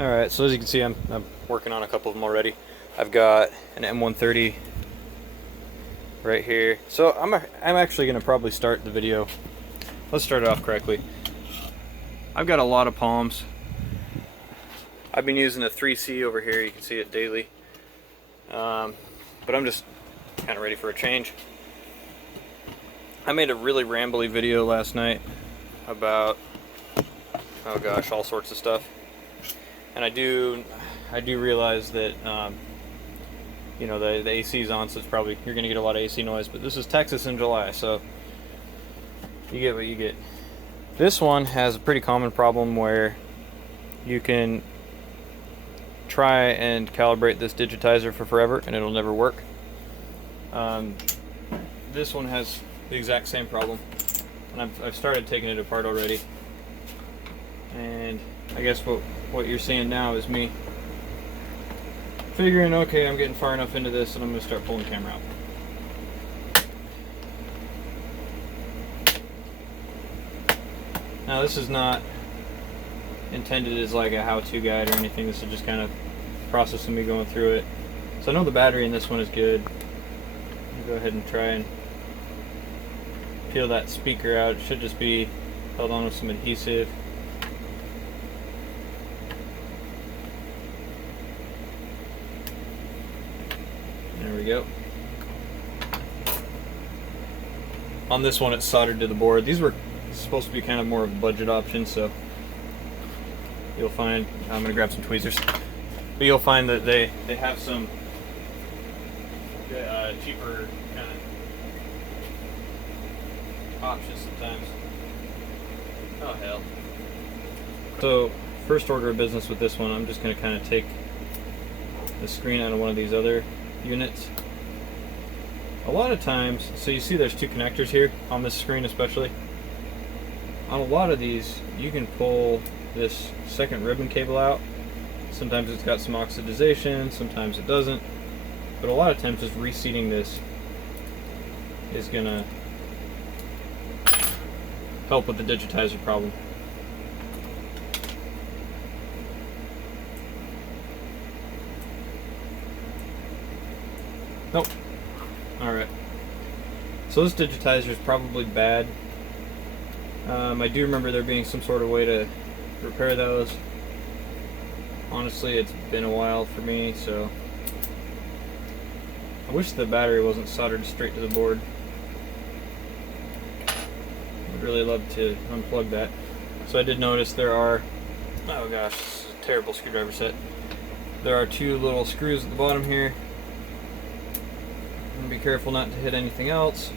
Alright, so as you can see, I'm working on a couple of them already. I've got an M130 right here. So I'm actually going to probably start the video. Let's start it off correctly. I've got a lot of palms. I've been using a 3C over here. You can see it daily. But I'm just kind of ready for a change. I made a really rambly video last night about, oh gosh, all sorts of stuff. And I do realize that you know, the AC's on, so it's probably, you're gonna get a lot of AC noise, but this is Texas in July, so you get what you get. This one has a pretty common problem where you can try and calibrate this digitizer for forever and it'll never work. This one has the exact same problem, and I've started taking it apart already. And I guess what you're seeing now is me figuring, okay, I'm getting far enough into this and I'm going to start pulling the camera out. Now this is not intended as like a how-to guide or anything. This is just kind of processing me going through it. So I know the battery in this one is good. I'll go ahead and try and peel that speaker out. It should just be held on with some adhesive. There we go. On this one it's soldered to the board. These were supposed to be kind of more of a budget option, so you'll find, I'm going to grab some tweezers, but you'll find that they have some cheaper kind of options sometimes. Oh hell. So first order of business with this one, I'm just going to kind of take the screen out of one of these other units. A lot of times, so you see there's two connectors here on this screen especially. On a lot of these, you can pull this second ribbon cable out. Sometimes it's got some oxidization, sometimes it doesn't. But a lot of times just reseating this is gonna help with the digitizer problem. Nope. Alright. So this digitizer is probably bad. I do remember there being some sort of way to repair those. Honestly, it's been a while for me, so I wish the battery wasn't soldered straight to the board. I'd really love to unplug that. So I did notice there are, oh gosh, this is a terrible screwdriver set. There are two little screws at the bottom here. Be careful not to hit anything else.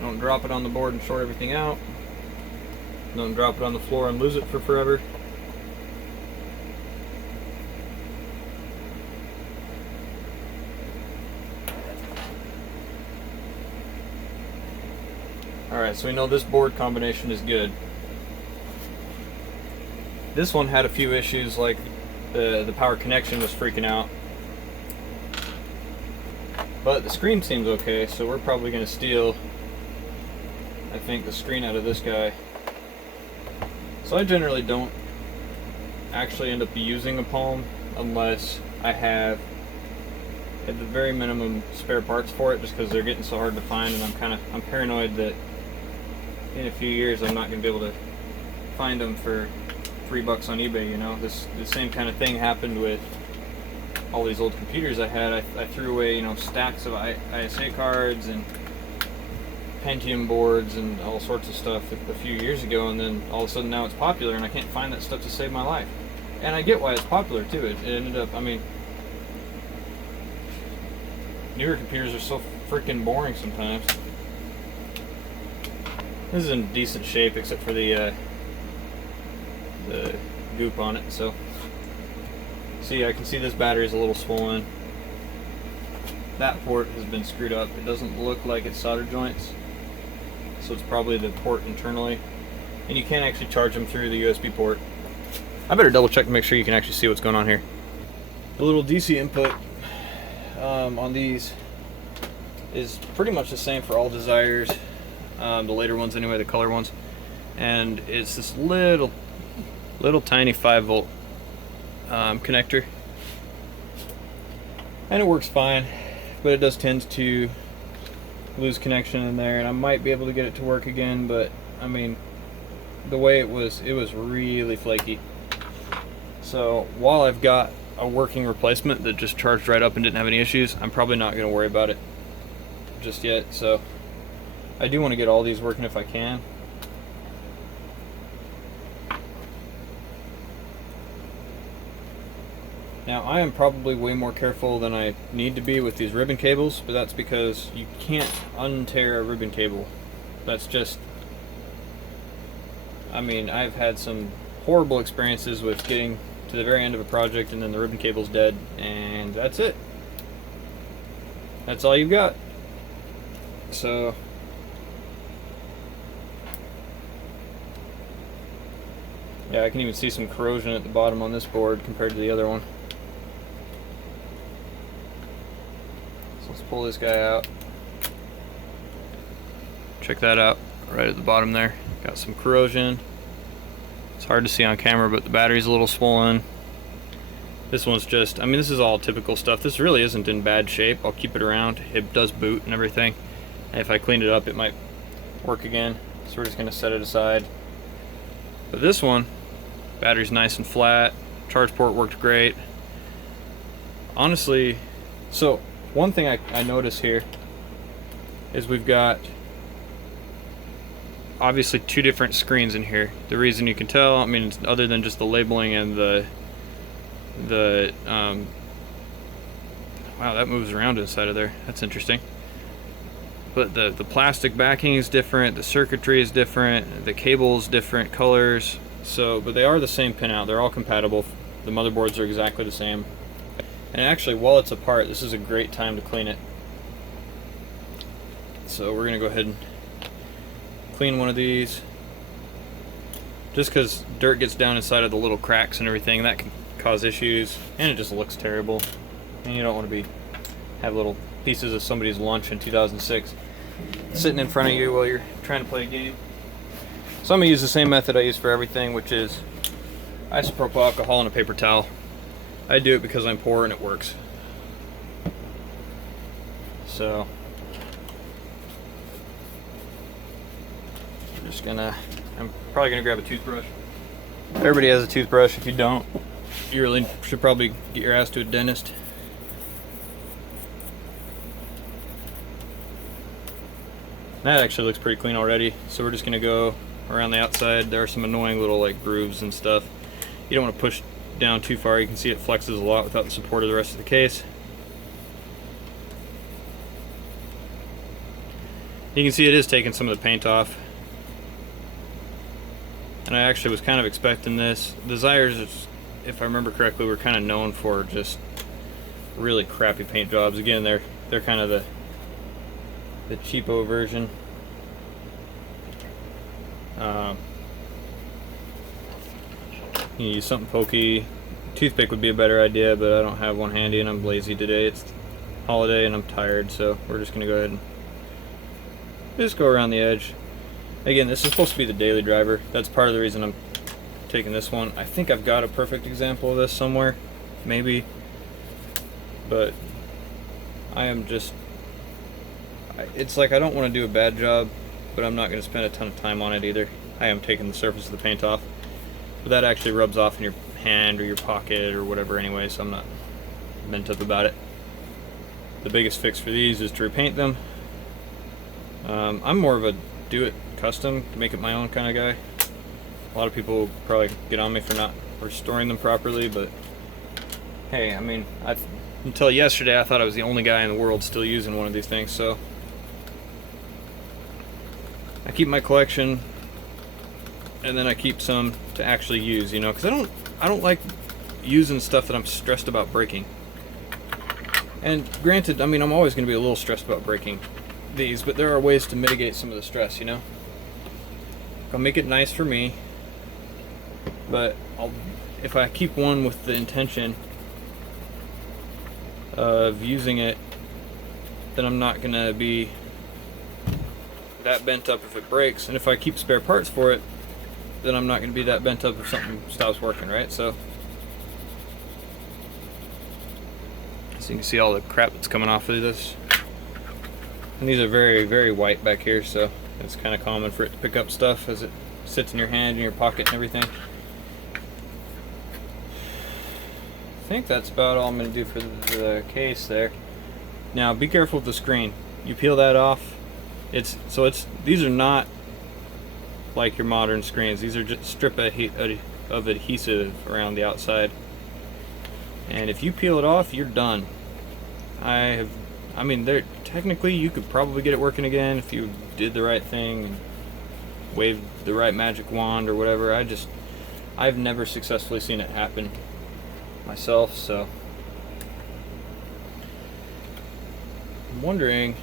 Don't drop it on the board and short everything out. Don't drop it on the floor and lose it for forever. Alright, so we know this board combination is good. This one had a few issues, like the power connection was freaking out. But the screen seems okay, so we're probably going to steal, I think, the screen out of this guy. So I generally don't actually end up using a Palm unless I have, at the very minimum, spare parts for it, just because they're getting so hard to find, and I'm paranoid that in a few years I'm not going to be able to find them for $3 on eBay. You know, the same kind of thing happened with all these old computers I had. I threw away, you know, stacks of ISA cards and Pentium boards and all sorts of stuff a few years ago, and then all of a sudden now it's popular and I can't find that stuff to save my life. And I get why it's popular too. It ended up, I mean, newer computers are so freaking boring sometimes. This is in decent shape except for the goop on it. So see, I can see this battery is a little swollen. That port has been screwed up. It doesn't look like it's solder joints, so it's probably the port internally, and you can't actually charge them through the USB port. I better double check to make sure you can actually see what's going on here. The little DC input on these is pretty much the same for all desires. the later ones anyway, the color ones. And it's this little tiny 5-volt connector. And it works fine, but it does tend to lose connection in there, and I might be able to get it to work again, but I mean, the way it was really flaky. So while I've got a working replacement that just charged right up and didn't have any issues, I'm probably not going to worry about it just yet. So I do want to get all these working if I can. Now, I am probably way more careful than I need to be with these ribbon cables, but that's because you can't untear a ribbon cable. That's just, I mean, I've had some horrible experiences with getting to the very end of a project and then the ribbon cable's dead, and that's it. That's all you've got. So, yeah, I can even see some corrosion at the bottom on this board compared to the other one. Let's pull this guy out. Check that out, right at the bottom there. Got some corrosion. It's hard to see on camera, but the battery's a little swollen. This one's just, I mean, this is all typical stuff. This really isn't in bad shape. I'll keep it around. It does boot and everything. And if I cleaned it up, it might work again. So we're just gonna set it aside. But this one, battery's nice and flat. Charge port worked great. Honestly, so one thing I notice here is we've got obviously two different screens in here. The reason you can tell, I mean, other than just the labeling and wow, that moves around inside of there. That's interesting. But the plastic backing is different, the circuitry is different, the cable's different colors. So, but they are the same pinout. They're all compatible. The motherboards are exactly the same. And actually, while it's apart, this is a great time to clean it. So we're gonna go ahead and clean one of these. Just because dirt gets down inside of the little cracks and everything, that can cause issues, and it just looks terrible. And you don't want to have little pieces of somebody's lunch in 2006 sitting in front of you while you're trying to play a game. So I'm gonna use the same method I use for everything, which is isopropyl alcohol and a paper towel. I do it because I'm poor and it works. So I'm probably gonna grab a toothbrush. Everybody has a toothbrush. If you don't, you really should probably get your ass to a dentist. That actually looks pretty clean already. So we're just gonna go around the outside. There are some annoying little like grooves and stuff. You don't want to push down too far. You can see it flexes a lot without the support of the rest of the case. You can see it is taking some of the paint off. And I actually was kind of expecting this. The Zyres, if I remember correctly, were kind of known for just really crappy paint jobs. Again, they're kind of the cheapo version. You use something pokey. Toothpick would be a better idea, but I don't have one handy and I'm lazy today. It's holiday and I'm tired, so we're just gonna go ahead and just go around the edge. Again, this is supposed to be the daily driver. That's part of the reason I'm taking this one. I think I've got a perfect example of this somewhere, maybe, but I am just, it's like I don't want to do a bad job, but I'm not going to spend a ton of time on it either. I am taking the surface of the paint off, but that actually rubs off in your hand or your pocket or whatever anyway, so I'm not bent up about it. The biggest fix for these is to repaint them. I'm more of a do it custom, make it my own kind of guy. A lot of people will probably get on me for not restoring them properly, but hey, I mean, until yesterday I thought I was the only guy in the world still using one of these things, so I keep my collection and then I keep some to actually use, you know, because I don't like using stuff that I'm stressed about breaking. And granted, I mean, I'm always going to be a little stressed about breaking these, but there are ways to mitigate some of the stress, you know. I'll make it nice for me, but if I keep one with the intention of using it, then I'm not gonna be that bent up if it breaks, and if I keep spare parts for it, then I'm not going to be that bent up if something stops working, right? So you can see all the crap that's coming off of this. And these are very, very white back here, so it's kind of common for it to pick up stuff as it sits in your hand, in your pocket, and everything. I think that's about all I'm going to do for the case there. Now, be careful with the screen. You peel that off. These are not like your modern screens. These are just strip of adhesive around the outside. And if you peel it off, you're done. I mean, technically you could probably get it working again if you did the right thing and waved the right magic wand or whatever. I've never successfully seen it happen myself, so I'm wondering,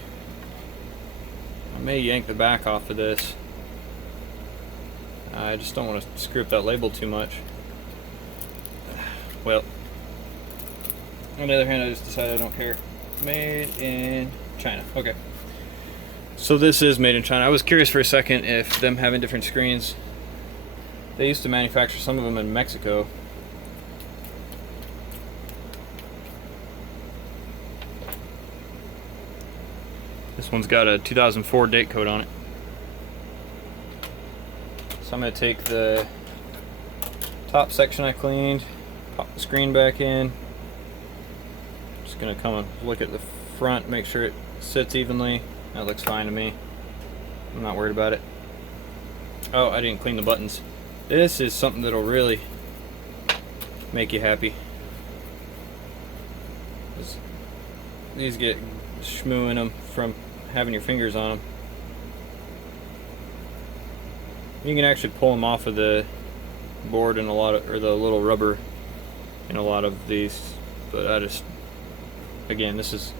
I may yank the back off of this. I just don't want to screw up that label too much. Well, on the other hand, I just decided I don't care. Made in China. Okay. So this is made in China. I was curious for a second if them having different screens, they used to manufacture some of them in Mexico. This one's got a 2004 date code on it. So I'm going to take the top section I cleaned, pop the screen back in. Just going to come and look at the front, make sure it sits evenly. That looks fine to me. I'm not worried about it. Oh, I didn't clean the buttons. This is something that'll really make you happy. These get schmoo in them from having your fingers on them. You can actually pull them off of the board in a lot of, or the little rubber in a lot of these, but again, this is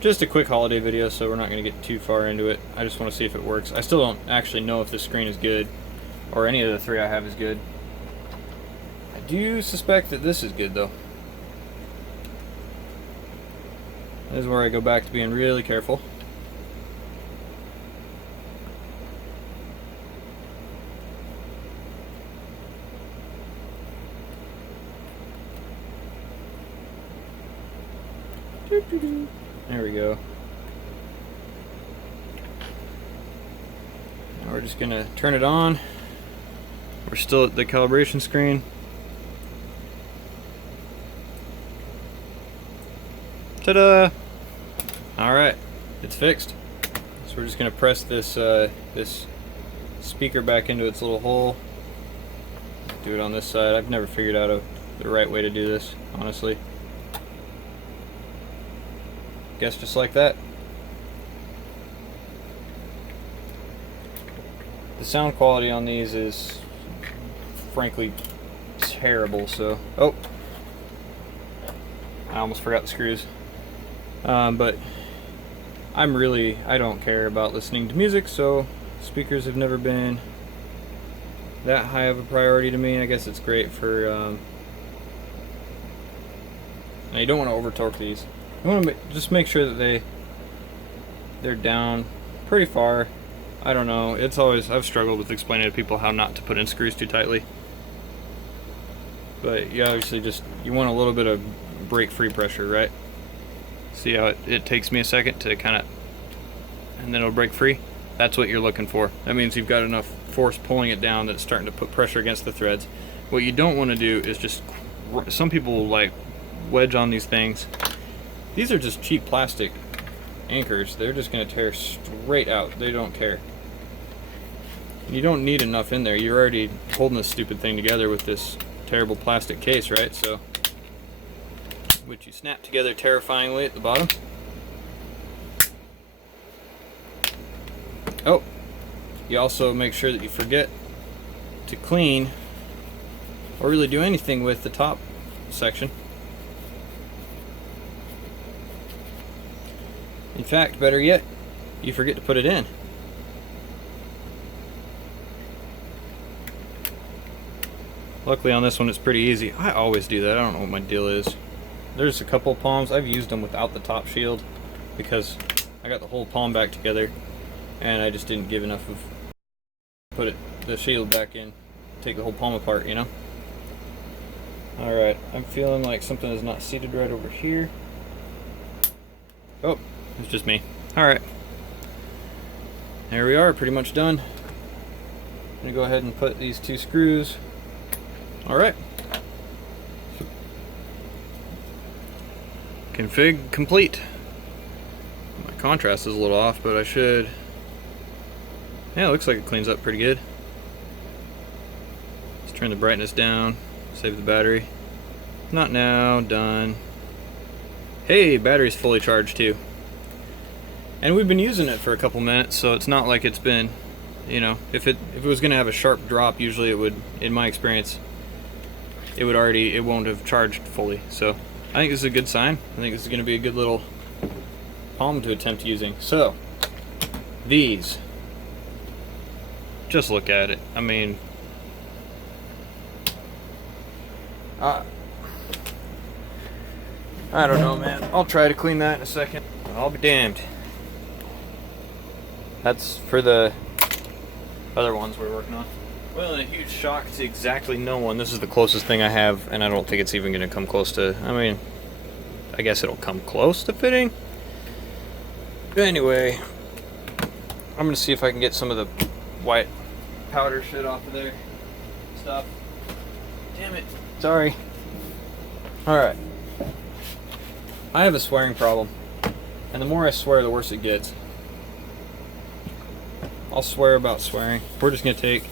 just a quick holiday video, so we're not going to get too far into it. I just want to see if it works. I still don't actually know if this screen is good, or any of the three I have is good. I do suspect that this is good, though. This is where I go back to being really careful. There we go. Now we're just gonna turn it on. We're still at the calibration screen. Ta-da! Alright, it's fixed. So we're just gonna press this this speaker back into its little hole. Do it on this side. I've never figured out the right way to do this, honestly. Guess just like that. The sound quality on these is frankly terrible, so oh, I almost forgot the screws. But I don't care about listening to music, so speakers have never been that high of a priority to me. I guess it's great for now you don't want to over torque these. You want to just make sure that they're down pretty far. I don't know, I've struggled with explaining to people how not to put in screws too tightly. But you obviously you want a little bit of break free pressure, right? See how it takes me a second to kind of, and then it'll break free? That's what you're looking for. That means you've got enough force pulling it down that it's starting to put pressure against the threads. What you don't want to do is just, some people will like wedge on these things. These are just cheap plastic anchors. They're just going to tear straight out. They don't care. You don't need enough in there. You're already holding this stupid thing together with this terrible plastic case, right? So, which you snap together terrifyingly at the bottom. Oh, you also make sure that you forget to clean or really do anything with the top section. In fact, better yet, you forget to put it in. Luckily on this one it's pretty easy. I always do that. I don't know what my deal is. There's a couple palms. I've used them without the top shield because I got the whole palm back together. and I just didn't give enough of put the shield back in, take the whole palm apart, you know. Alright, I'm feeling like something is not seated right over here. Oh, it's just me. Alright. There we are, pretty much done. I'm gonna go ahead and put these 2 screws. Alright. Config complete. My contrast is a little off, but I should... Yeah, it looks like it cleans up pretty good. Let's turn the brightness down, save the battery. Not now, done. Hey, battery's fully charged too. And we've been using it for a couple minutes, so it's not like it's been, you know, if it was gonna have a sharp drop, usually it would, in my experience, it won't have charged fully. So I think this is a good sign. I think this is gonna be a good little palm to attempt using. So these, just look at it. I mean, I don't know, man. I'll try to clean that in a second. I'll be damned. That's for the other ones we're working on. Well, in a huge shock to exactly no one, this is the closest thing I have, and I don't think it's even going to come close to... I mean, I guess it'll come close to fitting. But anyway, I'm going to see if I can get some of the white powder shit off of there. Stop. Damn it. Sorry. Alright. I have a swearing problem, and the more I swear, the worse it gets. I'll swear about swearing. We're just going to take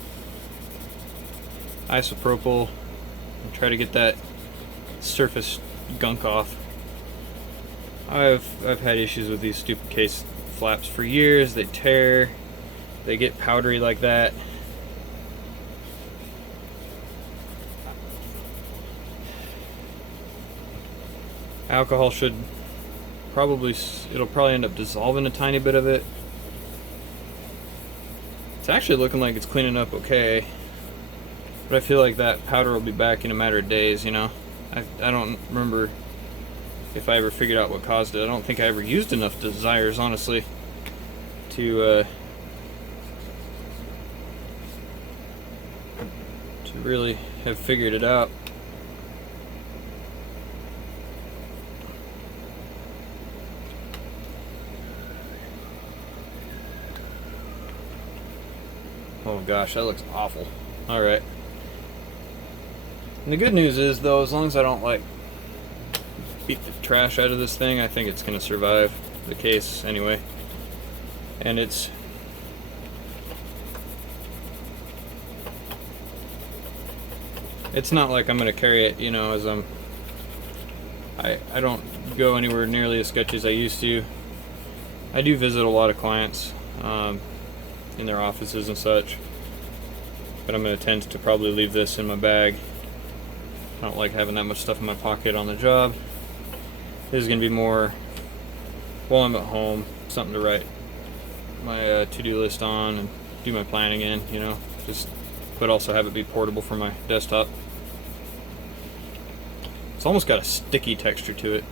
isopropyl and try to get that surface gunk off. I've had issues with these stupid case flaps for years. They tear, they get powdery like that. Alcohol should it'll probably end up dissolving a tiny bit of it. It's actually looking like it's cleaning up okay, but I feel like that powder will be back in a matter of days, you know. I don't remember if I ever figured out what caused it. I don't think I ever used enough desires, honestly, to really have figured it out. Oh gosh, that looks awful. Alright. And the good news is, though, as long as I don't, like, beat the trash out of this thing, I think it's going to survive the case anyway. And it's... not like I'm going to carry it, you know, as I don't go anywhere nearly as sketchy as I used to. I do visit a lot of clients, in their offices and such, but I'm going to tend to probably leave this in my bag. I don't like having that much stuff in my pocket on the job. This is going to be more while I'm at home, something to write my to-do list on and do my planning in, you know, but also have it be portable for my desktop. It's almost got a sticky texture to it.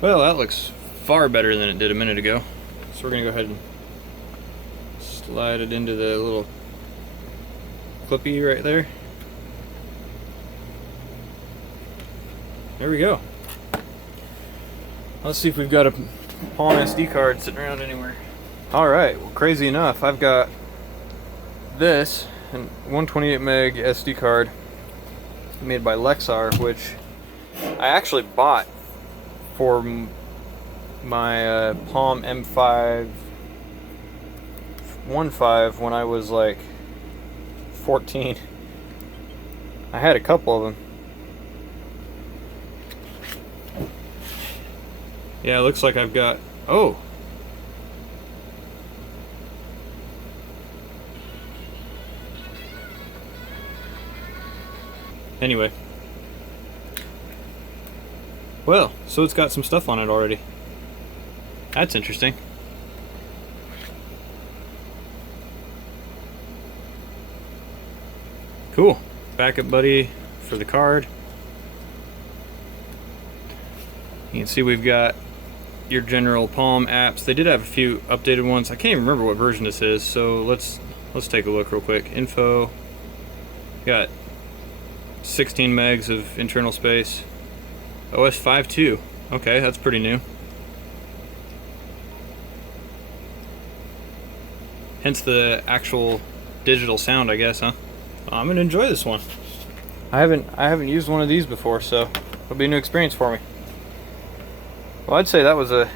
Well, that looks far better than it did a minute ago. So we're going to go ahead and slide it into the little clippy right there. There we go. Let's see if we've got a Palm SD card sitting around anywhere. Alright, well, crazy enough, I've got this, a 128 meg SD card made by Lexar, which I actually bought for my Palm M5 1.5 when I was like 14. I had a couple of them. Yeah, it looks like I've got... Oh! Anyway. Well, so it's got some stuff on it already. That's interesting. Cool. Backup buddy for the card. You can see we've got your general Palm apps. They did have a few updated ones. I can't even remember what version this is, so let's take a look real quick. Info, got 16 megs of internal space. OS 5.2, okay, that's pretty new. Hence the actual digital sound, I guess, huh? I'm gonna enjoy this one. I haven't used one of these before, so it'll be a new experience for me. Well, I'd say that was a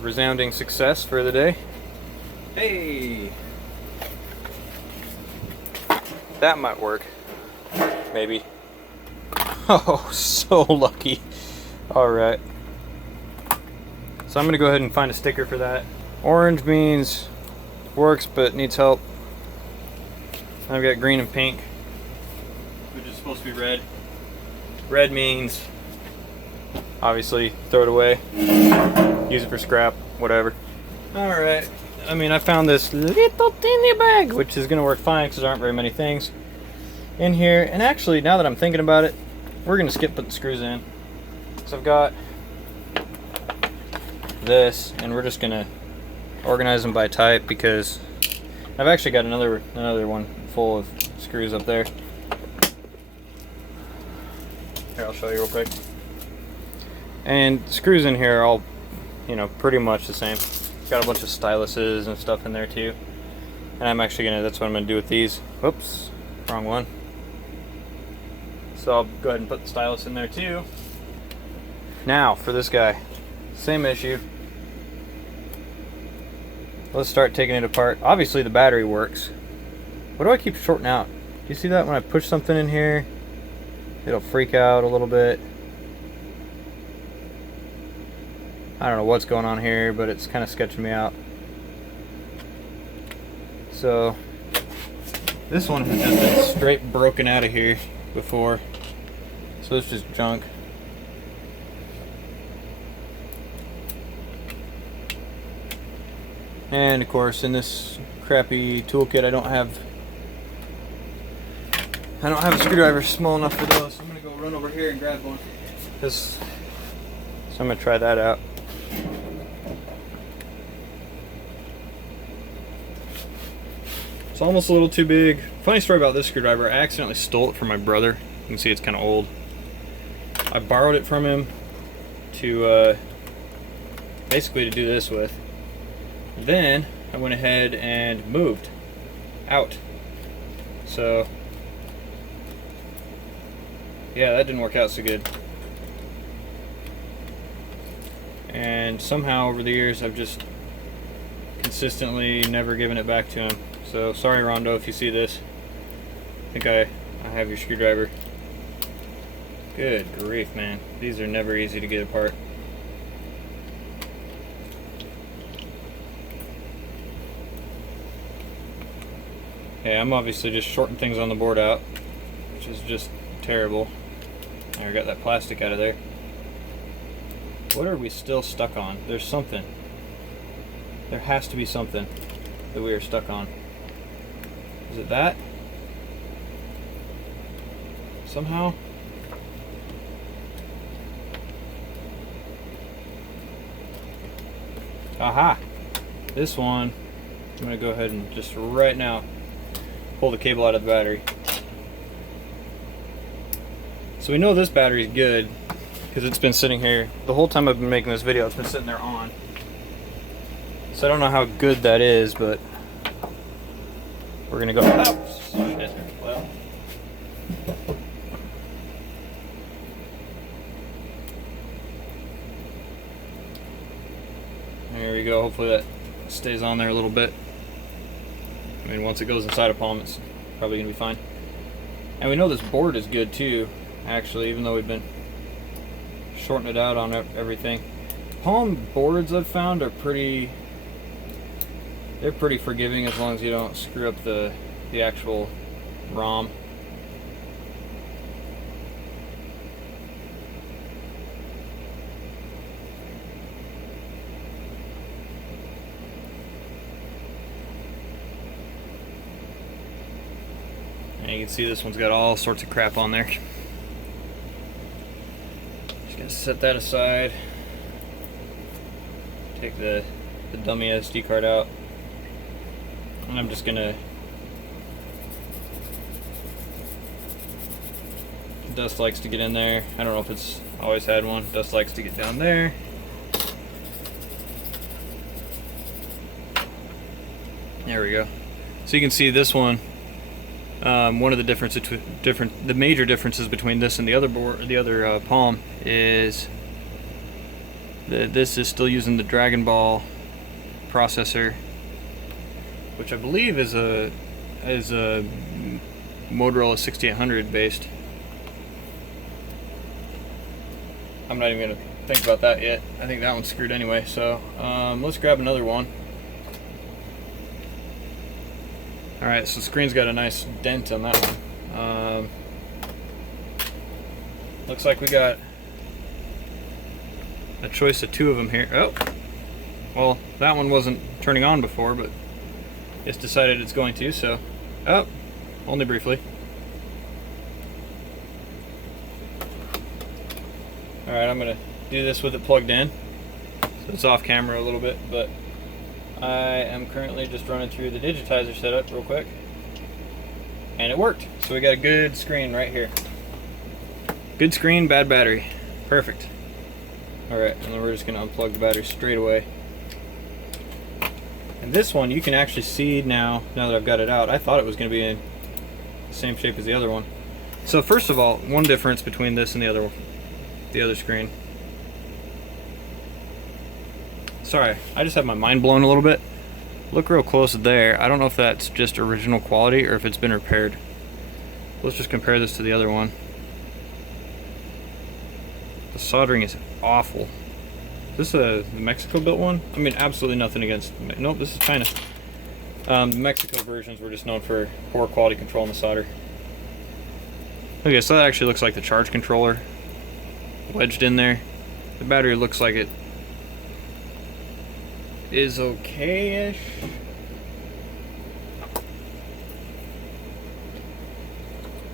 resounding success for the day. Hey, that might work. Maybe. Oh, so lucky. All right. So I'm gonna go ahead and find a sticker for that. Orange means works but needs help. I've got green and pink, which is supposed to be red. Red means obviously throw it away, use it for scrap, whatever. Alright, I mean, I found this little teeny bag, which is gonna work fine because there aren't very many things in here. And actually, now that I'm thinking about it, we're gonna skip putting the screws in. So I've got this, and we're just gonna organize them by type because I've actually got another one full of screws up there. Here, I'll show you real quick. And screws in here are all, you know, pretty much the same. Got a bunch of styluses and stuff in there too. And I'm actually that's what I'm gonna do with these. Whoops, wrong one. So I'll go ahead and put the stylus in there too. Now for this guy, same issue. Let's start taking it apart. Obviously the battery works. What do I keep shorting out? Do you see that when I push something in here? It'll freak out a little bit. I don't know what's going on here, but it's kind of sketching me out. So this one has just been straight broken out of here before. So it's just junk. And of course, in this crappy toolkit, I don't have a screwdriver small enough for those. So I'm gonna go run over here and grab one. So I'm gonna try that out. It's almost a little too big. Funny story about this screwdriver, I accidentally stole it from my brother. You can see it's kind of old. I borrowed it from him to basically to do this with. Then I went ahead and moved out. So yeah, that didn't work out so good. And somehow over the years I've just consistently never given it back to him. So sorry, Rondo, if you see this. I think I have your screwdriver. Good grief, man. These are never easy to get apart. Okay, I'm obviously just shorting things on the board out, which is just terrible. I got that plastic out of there. What are we still stuck on? There's something. There has to be something that we are stuck on. Is it that? Somehow? Aha! This one, I'm gonna go ahead and just right now pull the cable out of the battery. So we know this battery is good because it's been sitting here the whole time I've been making this video. It's been sitting there on. So I don't know how good that is, but we're gonna go. Oh, shit. Well, there we go. Hopefully that stays on there a little bit. I mean, once it goes inside a Palm, it's probably gonna be fine. And we know this board is good too, actually, even though we've been shorting it out on everything. Palm boards I've found are they're pretty forgiving as long as you don't screw up the actual ROM. And you can see this one's got all sorts of crap on there. Just gonna set that aside. take the dummy SD card out, and I'm just gonna dust likes to get in there. I don't know if it's always had one. Dust likes to get down there. There we go. So you can see this one. One of the major differences between this and the other board, the other Palm, is that this is still using the Dragon Ball processor, which I believe is a Motorola 6800 based. I'm not even gonna think about that yet. I think that one's screwed anyway. So let's grab another one. Alright, so the screen's got a nice dent on that one. Looks like we got a choice of two of them here. Oh, well, that one wasn't turning on before, but it's decided it's going to, so. Oh, only briefly. Alright, I'm going to do this with it plugged in. So it's off camera a little bit, but I am currently just running through the digitizer setup real quick, and it worked. So we got a good screen right here. Good screen, bad battery. Perfect. Alright, and then we're just going to unplug the battery straight away. And this one you can actually see now that I've got it out. I thought it was going to be in the same shape as the other one. So first of all, one difference between this and the other screen. Sorry, I just have my mind blown a little bit. Look real close there. I don't know if that's just original quality or if it's been repaired. Let's just compare this to the other one. The soldering is awful. Is this a Mexico built one? I mean, absolutely nothing against... Nope, this is China. The Mexico versions were just known for poor quality control in the solder. Okay, so that actually looks like the charge controller wedged in there. The battery looks like it is okay-ish.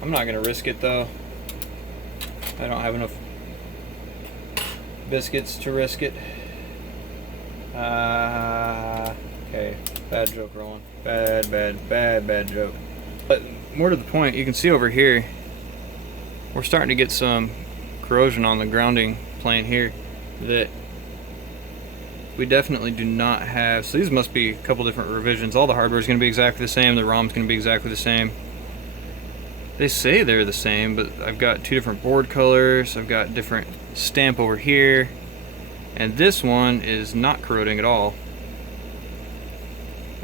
I'm not gonna risk it though. I don't have enough biscuits to risk it. Okay, bad joke, Roland. Bad joke. But more to the point, you can see over here, we're starting to get some corrosion on the grounding plane here that we definitely do not have. So these must be a couple different revisions. All the hardware is going to be exactly the same. The ROM's going to be exactly the same. They say they're the same, but I've got two different board colors. I've got different stamp over here. And this one is not corroding at all.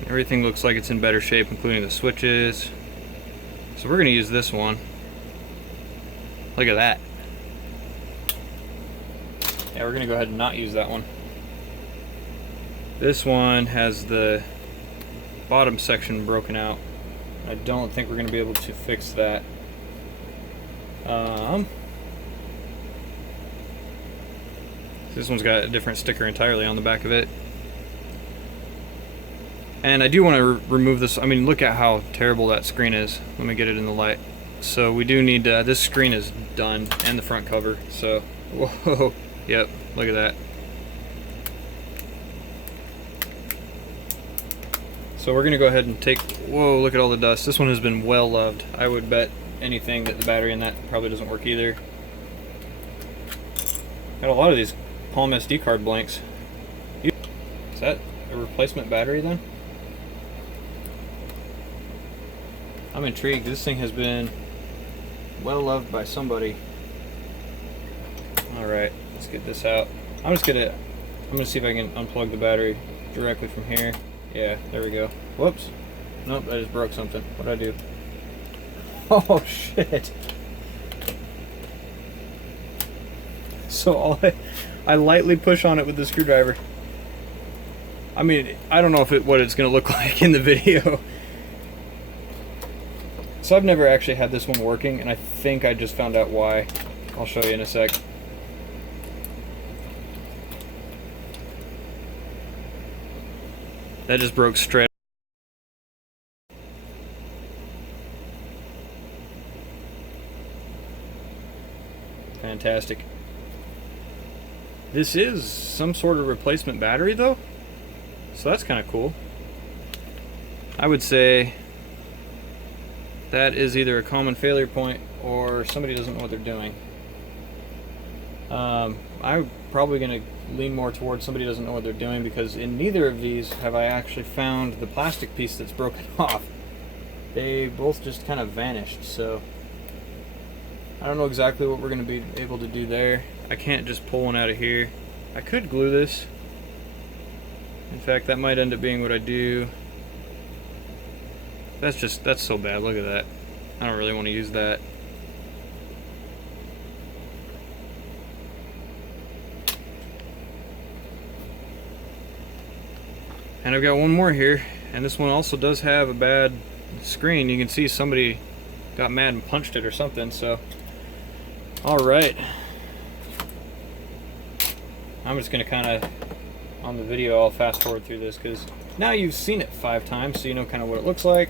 Everything looks like it's in better shape, including the switches. So we're going to use this one. Look at that. Yeah, we're going to go ahead and not use that one. This one has the bottom section broken out. I don't think we're going to be able to fix that. This one's got a different sticker entirely on the back of it. And I do want to remove this. I mean, look at how terrible that screen is. Let me get it in the light. So we do need to, this screen is done, and the front cover. So, whoa, yep, look at that. So we're gonna go ahead and take, whoa, look at all the dust. This one has been well loved. I would bet anything that the battery in that probably doesn't work either. Got a lot of these Palm SD card blanks. Is that a replacement battery then? I'm intrigued. This thing has been well loved by somebody. Alright, let's get this out. I'm gonna see if I can unplug the battery directly from here. Yeah, there we go. Whoops. Nope, I just broke something. What'd I do? Oh, shit. So I lightly push on it with the screwdriver. I mean, I don't know what it's going to look like in the video. So I've never actually had this one working, and I think I just found out why. I'll show you in a sec. That just broke straight. Fantastic. This is some sort of replacement battery though, so that's kind of cool. I would say that is either a common failure point or somebody doesn't know what they're doing. I'm probably going to lean more towards somebody doesn't know what they're doing, because in neither of these have I actually found the plastic piece that's broken off. They both just kind of vanished, so I don't know exactly what we're going to be able to do there. I can't just pull one out of here. I could glue this. In fact, that might end up being what I do. That's so bad. Look at that. I don't really want to use that. And I've got one more here, and this one also does have a bad screen. You can see somebody got mad and punched it or something, so. Alright. I'm just going to kind of, on the video, I'll fast forward through this, because now you've seen it 5 times, so you know kind of what it looks like.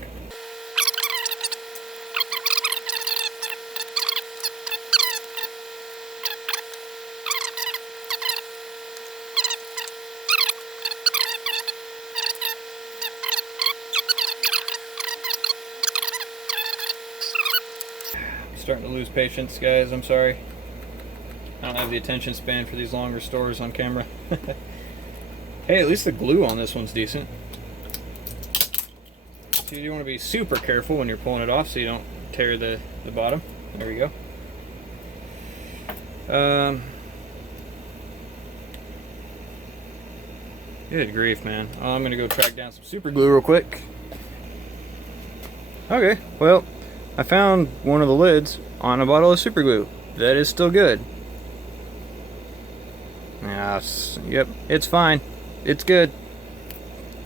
Starting to lose patience, guys. I'm sorry. I don't have the attention span for these long restores on camera. Hey, at least the glue on this one's decent. So you want to be super careful when you're pulling it off so you don't tear the bottom. There we go. Good grief, man. I'm gonna go track down some super glue real quick. Okay, well, I found one of the lids on a bottle of super glue. That is still good. Yep, it's fine. It's good.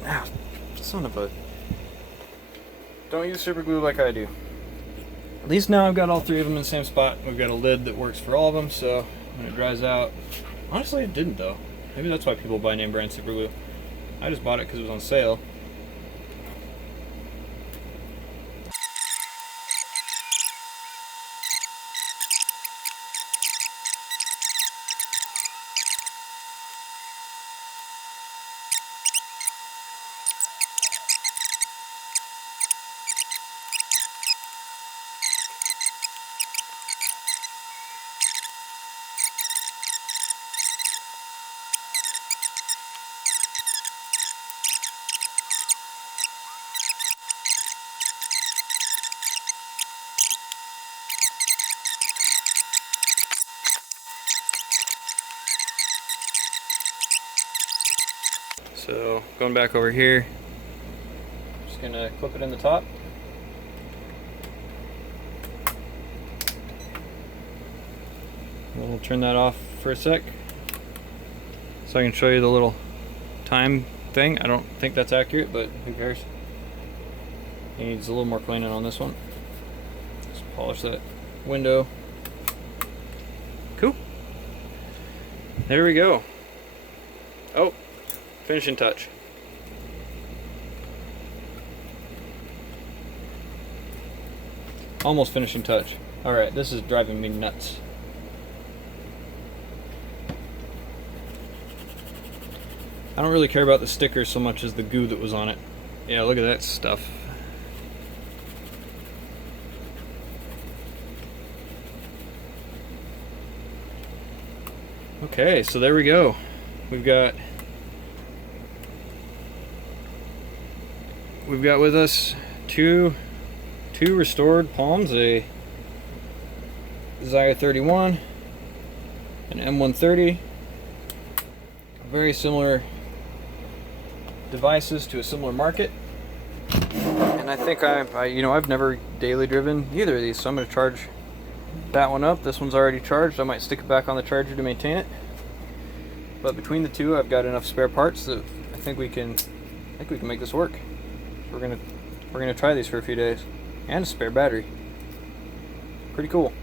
Ah, son of a... Don't use super glue like I do. At least now I've got all 3 of them in the same spot. We've got a lid that works for all of them, so when it dries out... Honestly, it didn't though. Maybe that's why people buy name brand super glue. I just bought it because it was on sale. So going back over here, just gonna clip it in the top. We'll turn that off for a sec so I can show you the little time thing. I don't think that's accurate, but who cares? It needs a little more cleaning on this one. Just polish that window. Cool. There we go. Oh, finishing touch. Almost finishing touch. Alright, this is driving me nuts. I don't really care about the sticker so much as the goo that was on it. Yeah, look at that stuff. Okay, so there we go. We've got with us two restored Palms, a Z31, an M130, very similar devices to a similar market. And I think I've never daily driven either of these, so I'm going to charge that one up. This one's already charged. I might stick it back on the charger to maintain it. But between the two, I've got enough spare parts that I think we can make this work. We're gonna try these for a few days, and a spare battery. Pretty cool.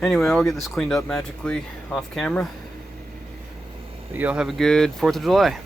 Anyway, I'll get this cleaned up magically off camera. But y'all have a good 4th of July.